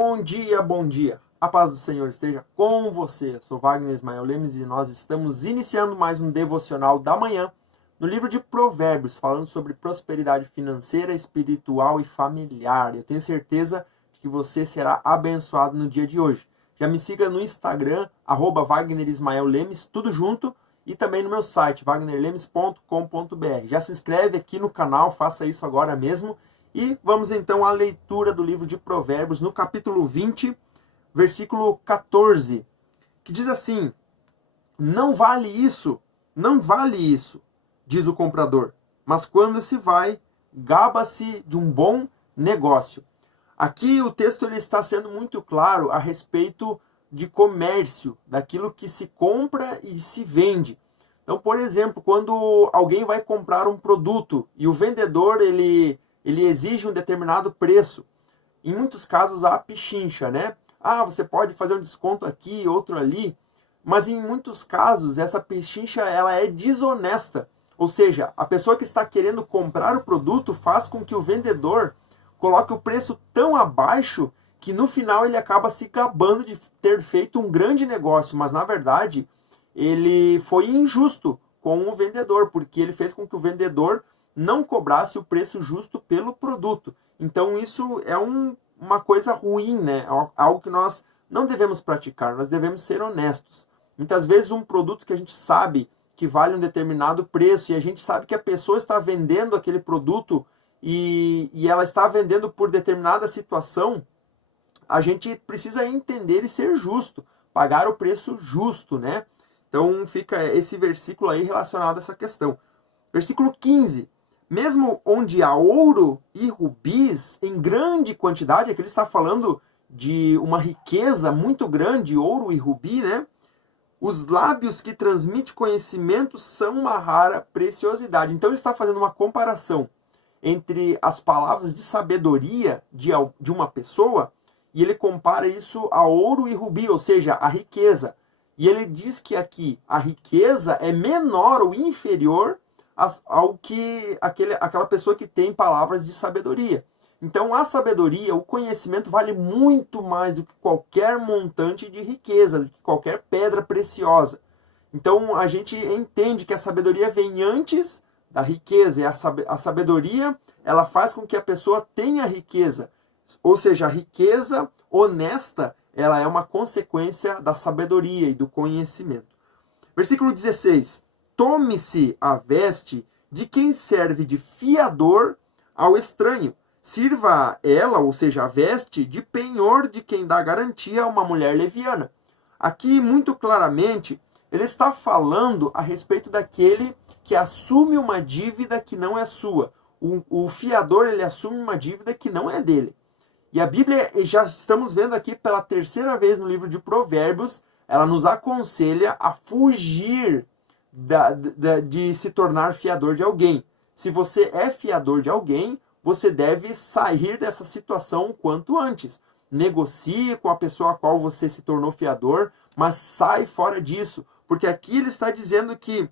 Bom dia, bom dia. A paz do Senhor esteja com você. Eu sou Wagner Ismael Lemes e nós estamos iniciando mais um devocional da manhã no livro de Provérbios, falando sobre prosperidade financeira, espiritual e familiar. Eu tenho certeza de que você será abençoado no dia de hoje. Já me siga no Instagram, @Wagner Ismael Lemes, tudo junto, e também no meu site, wagnerlemes.com.br. Já se inscreve aqui no canal, faça isso agora mesmo. E vamos então à leitura do livro de Provérbios, no capítulo 20, versículo 14, que diz assim: não vale isso, diz o comprador, mas quando se vai, gaba-se de um bom negócio. Aqui o texto ele está sendo muito claro a respeito de comércio, daquilo que se compra e se vende. Então, por exemplo, quando alguém vai comprar um produto e o vendedor ele exige um determinado preço, em muitos casos há pichincha, né? Você pode fazer um desconto aqui, outro ali, mas em muitos casos essa pechincha ela é desonesta. Ou seja, a pessoa que está querendo comprar o produto faz com que o vendedor coloque o preço tão abaixo que no final ele acaba se gabando de ter feito um grande negócio, mas na verdade ele foi injusto com o vendedor, porque ele fez com que o vendedor não cobrasse o preço justo pelo produto. Então isso é uma coisa ruim, né? Algo que nós não devemos praticar, nós devemos ser honestos. Muitas vezes um produto que a gente sabe que vale um determinado preço e a gente sabe que a pessoa está vendendo aquele produto e ela está vendendo por determinada situação, a gente precisa entender e ser justo, pagar o preço justo, né? Então fica esse versículo aí relacionado a essa questão. Versículo 15. Mesmo onde há ouro e rubis em grande quantidade, aqui ele está falando de uma riqueza muito grande, ouro e rubi, né? Os lábios que transmitem conhecimento são uma rara preciosidade. Então ele está fazendo uma comparação entre as palavras de sabedoria de uma pessoa e ele compara isso a ouro e rubi, ou seja, a riqueza. E ele diz que aqui a riqueza é menor ou inferior ao que aquela pessoa que tem palavras de sabedoria. Então a sabedoria, o conhecimento vale muito mais do que qualquer montante de riqueza, do que qualquer pedra preciosa. Então a gente entende que a sabedoria vem antes da riqueza, e a sabedoria ela faz com que a pessoa tenha riqueza. Ou seja, a riqueza honesta ela é uma consequência da sabedoria e do conhecimento. Versículo 16. Tome-se a veste de quem serve de fiador ao estranho. Sirva ela, ou seja, a veste, de penhor de quem dá garantia a uma mulher leviana. Aqui, muito claramente, ele está falando a respeito daquele que assume uma dívida que não é sua. O fiador, ele assume uma dívida que não é dele. E a Bíblia, já estamos vendo aqui pela terceira vez no livro de Provérbios, ela nos aconselha a fugir de se tornar fiador de alguém. Se você é fiador de alguém, você deve sair dessa situação o quanto antes. Negocie com a pessoa a qual você se tornou fiador, mas sai fora disso. Porque aqui ele está dizendo que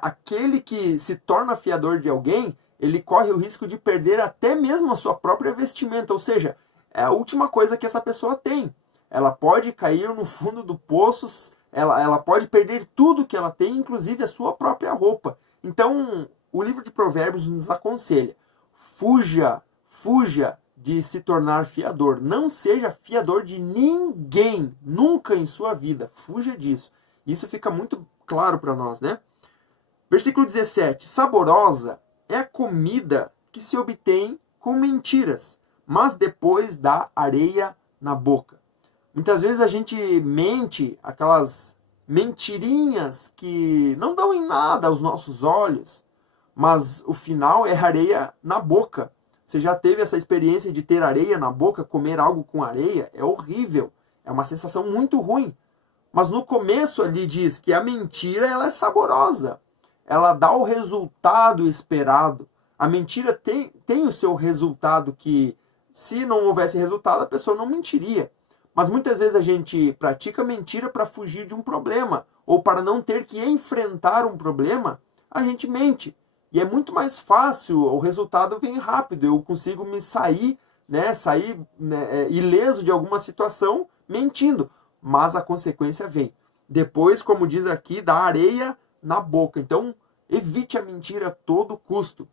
aquele que se torna fiador de alguém, ele corre o risco de perder até mesmo a sua própria vestimenta. Ou seja, é a última coisa que essa pessoa tem. Ela pode cair no fundo do poço, ela pode perder tudo que ela tem, inclusive a sua própria roupa. Então, o livro de Provérbios nos aconselha: fuja de se tornar fiador. Não seja fiador de ninguém, nunca em sua vida. Fuja disso. Isso fica muito claro para nós, né? Versículo 17. Saborosa é a comida que se obtém com mentiras, mas depois dá areia na boca. Muitas vezes a gente mente, aquelas mentirinhas que não dão em nada aos nossos olhos, mas o final é areia na boca. Você já teve essa experiência de ter areia na boca, comer algo com areia? É horrível, é uma sensação muito ruim. Mas no começo ali diz que a mentira ela é saborosa, ela dá o resultado esperado. A mentira tem o seu resultado que, se não houvesse resultado, a pessoa não mentiria. Mas muitas vezes a gente pratica mentira para fugir de um problema, ou para não ter que enfrentar um problema, a gente mente. E é muito mais fácil, o resultado vem rápido, eu consigo me sair né, sair, né, ileso de alguma situação mentindo, mas a consequência vem. Depois, como diz aqui, dá areia na boca. Então, evite a mentira a todo custo.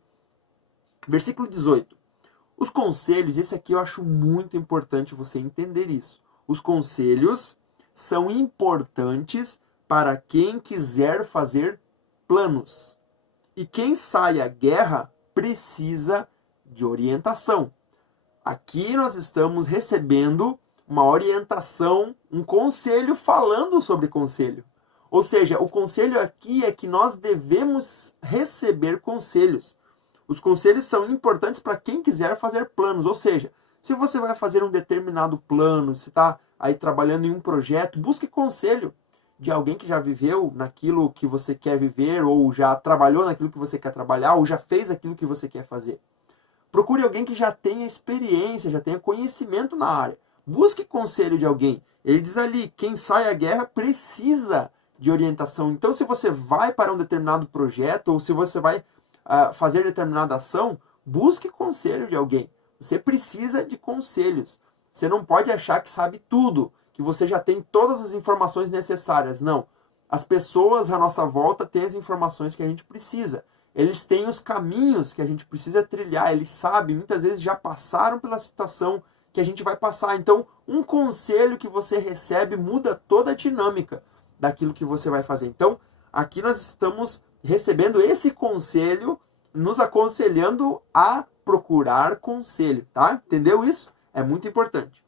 Versículo 18. Os conselhos, esse aqui eu acho muito importante você entender isso. Os conselhos são importantes para quem quiser fazer planos. E quem sai à guerra precisa de orientação. Aqui nós estamos recebendo uma orientação, um conselho falando sobre conselho. Ou seja, o conselho aqui é que nós devemos receber conselhos. Os conselhos são importantes para quem quiser fazer planos. Ou seja, se você vai fazer um determinado plano, se está aí trabalhando em um projeto, busque conselho de alguém que já viveu naquilo que você quer viver, ou já trabalhou naquilo que você quer trabalhar, ou já fez aquilo que você quer fazer. Procure alguém que já tenha experiência, já tenha conhecimento na área. Busque conselho de alguém. Ele diz ali, quem sai à guerra precisa de orientação. Então, se você vai para um determinado projeto, ou se você vai fazer determinada ação, busque conselho de alguém. Você precisa de conselhos. Você não pode achar que sabe tudo, que você já tem todas as informações necessárias. Não. As pessoas à nossa volta têm as informações que a gente precisa. Eles têm os caminhos que a gente precisa trilhar. Eles sabem, muitas vezes já passaram pela situação que a gente vai passar. Então, um conselho que você recebe muda toda a dinâmica daquilo que você vai fazer. Então, aqui nós estamos recebendo esse conselho, nos aconselhando a procurar conselho, tá? Entendeu isso? É muito importante.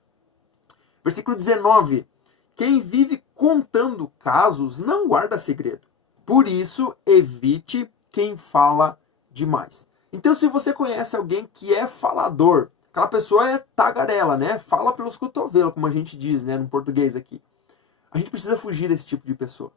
Versículo 19. Quem vive contando casos não guarda segredo. Por isso, evite quem fala demais. Então, se você conhece alguém que é falador, aquela pessoa é tagarela, né? Fala pelos cotovelos, como a gente diz, né, no português aqui. A gente precisa fugir desse tipo de pessoa.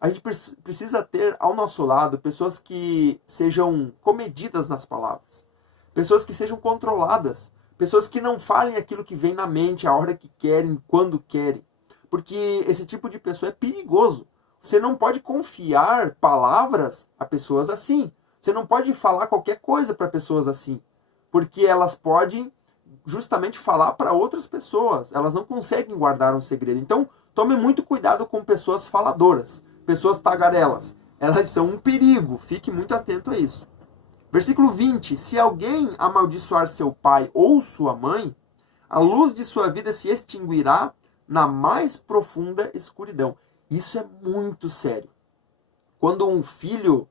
A gente precisa ter ao nosso lado pessoas que sejam comedidas nas palavras. Pessoas que sejam controladas. Pessoas que não falem aquilo que vem na mente, a hora que querem, quando querem. Porque esse tipo de pessoa é perigoso. Você não pode confiar palavras a pessoas assim. Você não pode falar qualquer coisa para pessoas assim. Porque elas podem justamente falar para outras pessoas. Elas não conseguem guardar um segredo. Então, tome muito cuidado com pessoas faladoras. Pessoas tagarelas. Elas são um perigo. Fique muito atento a isso. Versículo 20. Se alguém amaldiçoar seu pai ou sua mãe, a luz de sua vida se extinguirá na mais profunda escuridão. Isso é muito sério. Quando um filho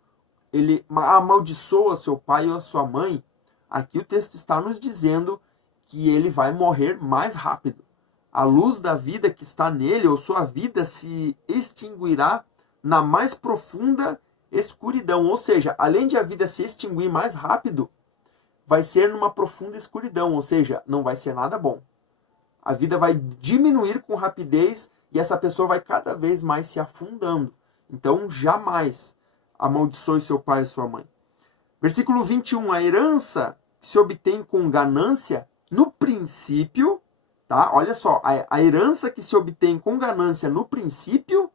ele amaldiçoa seu pai ou a sua mãe, aqui o texto está nos dizendo que ele vai morrer mais rápido. A luz da vida que está nele, ou sua vida, se extinguirá na mais profunda escuridão. Ou seja, além de a vida se extinguir mais rápido, vai ser numa profunda escuridão. Ou seja, não vai ser nada bom. A vida vai diminuir com rapidez e essa pessoa vai cada vez mais se afundando. Então, jamais amaldiçoe seu pai e sua mãe. Versículo 21. A herança que se obtém com ganância, no princípio, tá? Olha só, a herança que se obtém com ganância no princípio,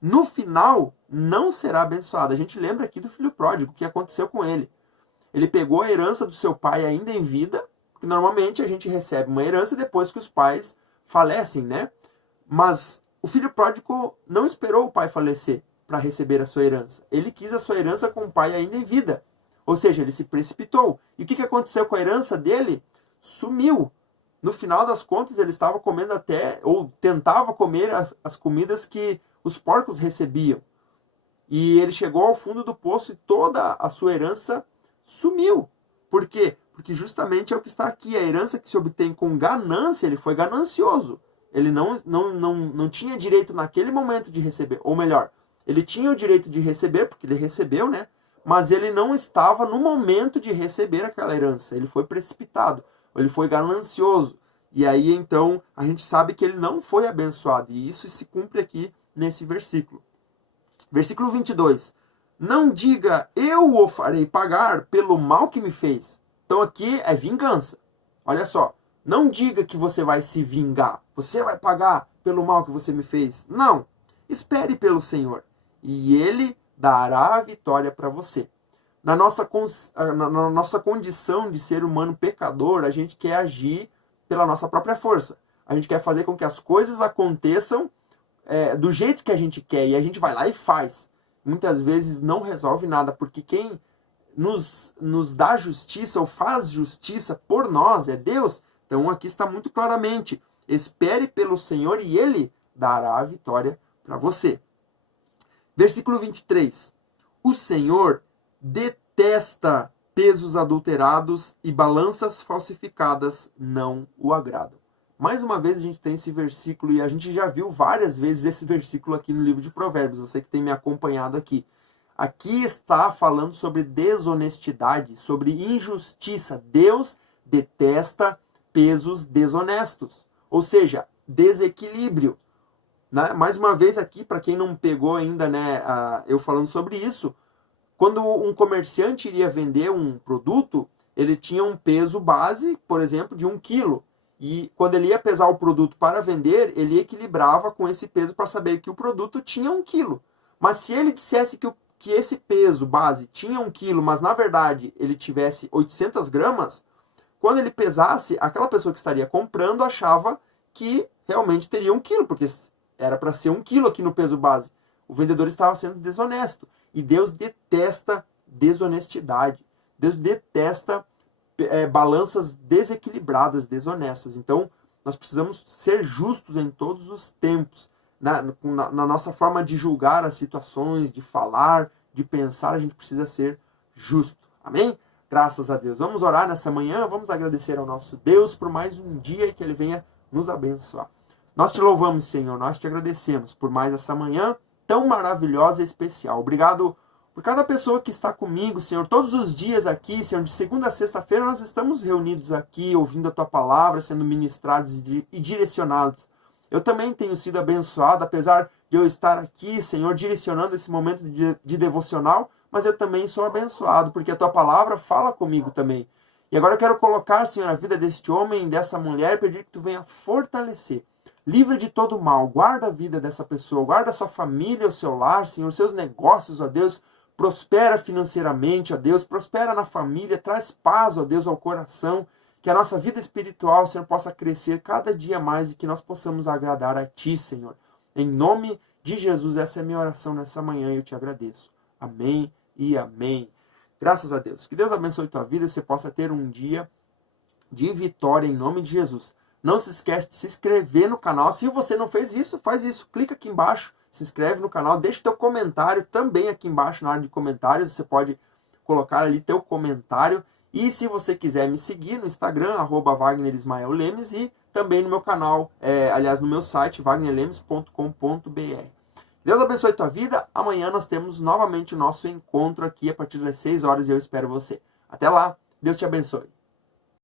no final, não será abençoada. A gente lembra aqui do filho pródigo, o que aconteceu com ele. Ele pegou a herança do seu pai ainda em vida, porque normalmente a gente recebe uma herança depois que os pais falecem, né? Mas o filho pródigo não esperou o pai falecer para receber a sua herança. Ele quis a sua herança com o pai ainda em vida. Ou seja, ele se precipitou. E o que aconteceu com a herança dele? Sumiu. No final das contas, ele estava comendo até, ou tentava comer as comidas que os porcos recebiam. E ele chegou ao fundo do poço e toda a sua herança sumiu. Por quê? Porque justamente é o que está aqui. A herança que se obtém com ganância, ele foi ganancioso. Ele não tinha direito naquele momento de receber. Ou melhor, ele tinha o direito de receber, porque ele recebeu, né? Mas ele não estava no momento de receber aquela herança. Ele foi precipitado. Ele foi ganancioso. E aí, então, a gente sabe que ele não foi abençoado. E isso se cumpre aqui nesse versículo. Versículo 22. Não diga, eu o farei pagar pelo mal que me fez. Então aqui é vingança. Olha só. Não diga que você vai se vingar. Você vai pagar pelo mal que você me fez. Não. Espere pelo Senhor. E Ele dará a vitória para você. na nossa condição de ser humano pecador, a gente quer agir pela nossa própria força. A gente quer fazer com que as coisas aconteçam do jeito que a gente quer, e a gente vai lá e faz. Muitas vezes não resolve nada, porque quem nos dá justiça ou faz justiça por nós é Deus. Então aqui está muito claramente: espere pelo Senhor e Ele dará a vitória para você. Versículo 23. O Senhor detesta pesos adulterados e balanças falsificadas não o agradam. Mais uma vez a gente tem esse versículo, e a gente já viu várias vezes esse versículo aqui no livro de Provérbios, você que tem me acompanhado aqui. Aqui está falando sobre desonestidade, sobre injustiça. Deus detesta pesos desonestos, ou seja, desequilíbrio. Mais uma vez aqui, para quem não pegou ainda, eu falando sobre isso, quando um comerciante iria vender um produto, ele tinha um peso base, por exemplo, de 1 quilo. E quando ele ia pesar o produto para vender, ele equilibrava com esse peso para saber que o produto tinha 1 quilo. Mas se ele dissesse que esse peso base tinha 1 quilo, mas na verdade ele tivesse 800 gramas, quando ele pesasse, aquela pessoa que estaria comprando achava que realmente teria 1 quilo, porque era para ser 1 quilo aqui no peso base. O vendedor estava sendo desonesto. E Deus detesta desonestidade. Deus detesta balanças desequilibradas, desonestas. Então, nós precisamos ser justos em todos os tempos. Na nossa forma de julgar as situações, de falar, de pensar, a gente precisa ser justo. Amém? Graças a Deus. Vamos orar nessa manhã, vamos agradecer ao nosso Deus por mais um dia e que Ele venha nos abençoar. Nós te louvamos, Senhor, nós te agradecemos por mais essa manhã tão maravilhosa e especial. Obrigado por cada pessoa que está comigo, Senhor, todos os dias aqui, Senhor, de segunda a sexta-feira nós estamos reunidos aqui, ouvindo a Tua palavra, sendo ministrados e direcionados. Eu também tenho sido abençoado, apesar de eu estar aqui, Senhor, direcionando esse momento de devocional, mas eu também sou abençoado, porque a Tua palavra fala comigo também. E agora eu quero colocar, Senhor, a vida deste homem, dessa mulher, pedir que Tu venha fortalecer. Livre de todo mal, guarda a vida dessa pessoa, guarda a sua família, o seu lar, Senhor, seus negócios, ó Deus, prospera financeiramente, ó Deus, prospera na família, traz paz, ó Deus, ao coração, que a nossa vida espiritual, Senhor, possa crescer cada dia mais e que nós possamos agradar a Ti, Senhor. Em nome de Jesus, essa é a minha oração nessa manhã e eu te agradeço. Amém e amém. Graças a Deus. Que Deus abençoe tua vida e você possa ter um dia de vitória em nome de Jesus. Não se esquece de se inscrever no canal. Se você não fez isso, faz isso. Clica aqui embaixo, se inscreve no canal, deixa teu comentário também aqui embaixo na área de comentários. Você pode colocar ali teu comentário. E se você quiser me seguir no Instagram, @WagnerIsmaelLemes, e também no meu canal, no meu site, wagnerlemes.com.br. Deus abençoe tua vida. Amanhã nós temos novamente o nosso encontro aqui a partir das 6 horas e eu espero você. Até lá. Deus te abençoe.